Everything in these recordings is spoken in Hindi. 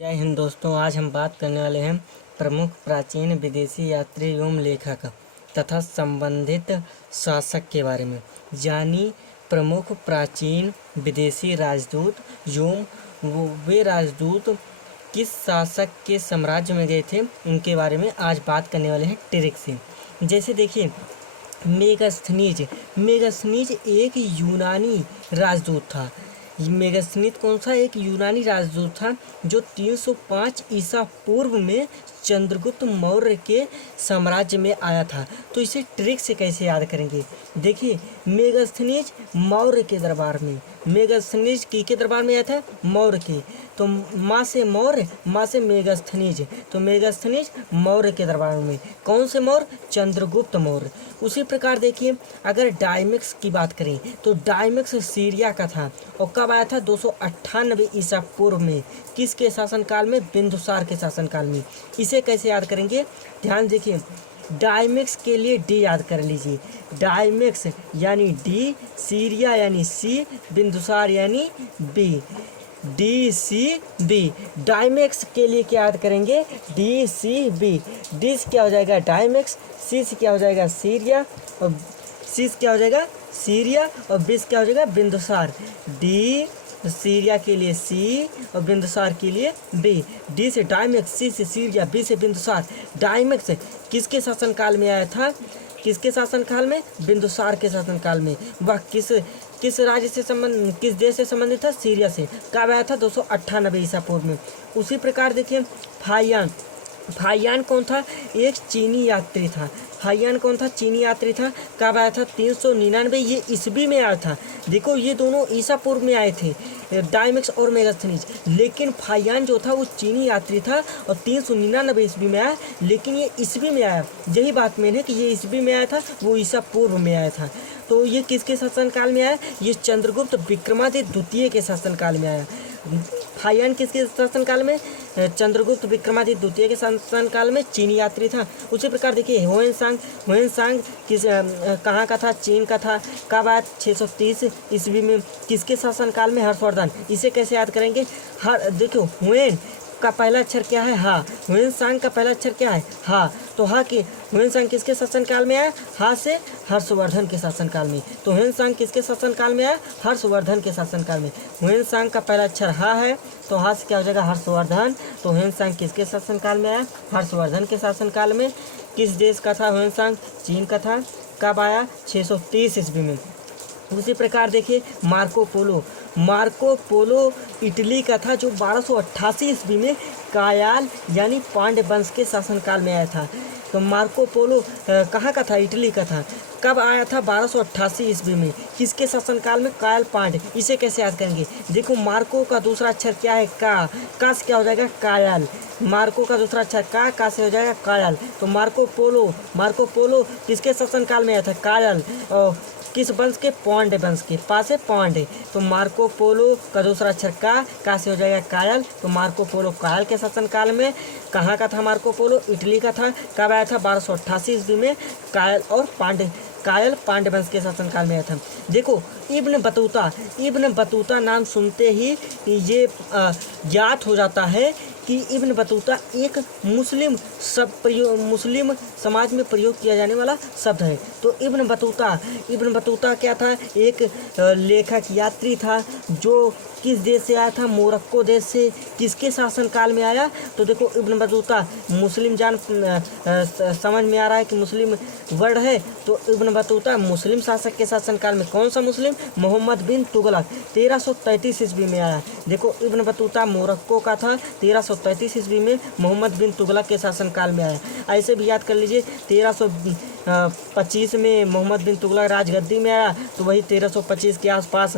जय हिंद दोस्तों, आज हम बात करने वाले हैं प्रमुख प्राचीन विदेशी यात्री एवं लेखक तथा संबंधित शासक के बारे में। यानी प्रमुख प्राचीन विदेशी राजदूत एवं वे राजदूत किस शासक के साम्राज्य में गए थे, उनके बारे में आज बात करने वाले हैं ट्रिक से। जैसे देखिए, मेगास्थनीज एक यूनानी राजदूत था। मेगास्थनीज कौन सा? एक यूनानी राजदूत था जो 305 ईसा पूर्व में चंद्रगुप्त मौर्य के साम्राज्य में आया था। तो इसे ट्रिक से कैसे याद करेंगे? देखिए, मेगास्थनीज मौर्य के दरबार में, मेगास्थनीज के दरबार में आया था, मौर्य के। तो माँ से मौर्य, माँ से मेगास्थनीज, तो मेगास्थनीज मौर्य के दरबार में। कौन से मौर्य? चंद्रगुप्त मौर्य। उसी प्रकार देखिए, अगर डायमिक्स की बात करें तो डायमिक्स सीरिया का था और कब आया था? 298 ईसा पूर्व में। किसके शासनकाल में? बिंदुसार के शासनकाल में। इसे कैसे याद करेंगे? ध्यान देखिए, डायमिक्स के लिए डी याद कर लीजिए। डायमिक्स यानी डी, सीरिया यानी सी, बिंदुसार यानी बी, डी सी बी। डायमिक्स के लिए क्या याद करेंगे? D C B. डी से क्या हो जाएगा? डायमिक्स, सी से क्या हो जाएगा? सीरिया, और सी से क्या हो जाएगा? सीरिया, और बी से क्या हो जाएगा? बिंदुसार। डी सीरिया के लिए सी और बिंदुसार के लिए बी। डी से डायमिक्स, सी से सीरिया, बी से बिंदुसार। डायमिक्स किसके शासनकाल में आया था? किसके शासनकाल में? बिंदुसार के शासनकाल में। वह किस राज्य से किस देश से संबंधित था? सीरिया से। कब आया था? 298 ईसा पूर्व में। उसी प्रकार देखिए, फाहियान कौन था? एक चीनी यात्री था। फाहियान कौन था? चीनी यात्री था। कब आया था? 399 ये ईस्वी में आया था। देखो, ये दोनों ईसा पूर्व में आए थे, डायमिक्स और मेगास्थनीज। लेकिन फाहियान जो था वो चीनी यात्री था और 399 ईस्वी में आया, लेकिन ये ईस्वी में आया। यही बात मेन है कि ये ईस्वी में आया था, वो ईसा पूर्व में आया था। तो ये किसके शासनकाल में आया? ये चंद्रगुप्त विक्रमादित्य द्वितीय के शासनकाल में आया। फाहियान किसके शासनकाल में? चंद्रगुप्त विक्रमादित्य द्वितीय के शासनकाल में चीनी यात्री था। उसी प्रकार देखिए, ह्वेनसांग कहाँ का था? चीन का था। कब आया? 630 ईस्वी में। किसके शासनकाल में? हर्षवर्धन। इसे कैसे याद करेंगे? देखो, ह्वेन का पहला अक्षर क्या है? हा। ह्वेनसांग का पहला अक्षर क्या है? हा। तो हा के ह्वेनसांग किसके शासनकाल में आया? हा से हर्षवर्धन के शासनकाल में। तो ह्वेनसांग किसके शासनकाल में आया? हर्षवर्धन के शासनकाल में। ह्वेनसांग का पहला अक्षर हा है, तो हा से क्या हो जाएगा? हर्षवर्धन। तो ह्वेनसांग किसके शासनकाल में आया? हर्षवर्धन के शासनकाल में। किस देश का था ह्वेनसांग? चीन का था। कब आया? 630 ईस्वी में। उसी प्रकार देखिए, मार्को पोलो इटली का था, जो 1288 ईस्वी में कायाल यानी पांड्य वंश के शासनकाल में आया था। तो मार्को पोलो कहाँ का था? इटली का था। कब आया था? 1288 ईस्वी में। किसके शासनकाल में? कायल पांड्य। इसे कैसे याद करेंगे? देखो, मार्को का दूसरा अक्षर क्या है? का से क्या हो जाएगा? कायल। मार्को का दूसरा अक्षर का से हो जाएगा कायल। तो मार्को पोलो किसके शासनकाल में आया था? कायल। और किस वंश के? पांड्य वंश के। पास है पांड्य। तो मार्को पोलो का दूसरा अक्षर का से हो जाएगा कायल। तो मार्को पोलो कायल के शासनकाल में। कहाँ का था मार्को पोलो? इटली का था। कब आया था? 1288 ईस्वी में। कायल पांड्य वंश के शासनकाल में आया था। देखो, इब्न बतूता नाम सुनते ही ये ज्ञात हो जाता है कि इब्न बतूता एक मुस्लिम समाज में प्रयोग किया जाने वाला शब्द है। तो इब्न बतूता क्या था? एक लेखक यात्री था जो किस देश से आया था? मोरक्को देश से। किसके शासनकाल में आया? तो देखो, इब्न बतूता मुस्लिम समझ में आ रहा है कि मुस्लिम वर्ड है, तो इब्न बतूता मुस्लिम शासक के शासनकाल में। कौन सा मुस्लिम? मोहम्मद बिन तुगलक। 1333 ईस्वी में आया। देखो, इब्न बतूता मोरक्को का था, 1333 ईस्वी में मोहम्मद बिन तुगलक के शासनकाल में आया। ऐसे भी याद कर लीजिए, 1325 में मोहम्मद बिन तुगलक राजगद्दी में आया, तो वही 1325 के आसपास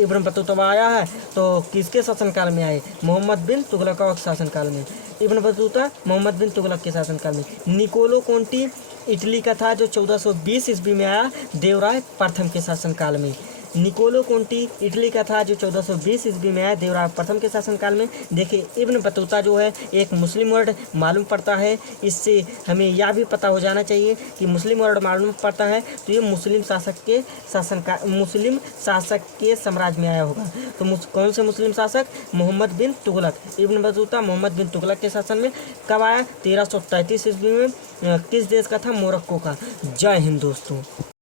इब्न बतूता आया है। तो किसके शासनकाल में आए? मोहम्मद बिन तुगलक के शासनकाल में। इब्न बतूता मोहम्मद बिन तुगलक के शासनकाल में। निकोलो कोंटी इटली का था, जो 1420 ईस्वी में आया, देवराय प्रथम के शासनकाल में। निकोलो कोंटी इटली का था, जो 1420 ईस्वी में आया देवराय प्रथम के शासनकाल में। देखिए इब्न बतूता जो है एक मुस्लिम वर्ड मालूम पड़ता है, इससे हमें यह भी पता हो जाना चाहिए कि मुस्लिम वर्ड मालूम पड़ता है तो ये मुस्लिम शासक के साम्राज्य में आया होगा। तो कौन से मुस्लिम शासक? मोहम्मद बिन तुगलक। इब्न बतूता मोहम्मद बिन तुगलक के शासन में कब आया? 1333 ईस्वी में। किस देश का था? मोरक्को का। जय हिंद दोस्तों।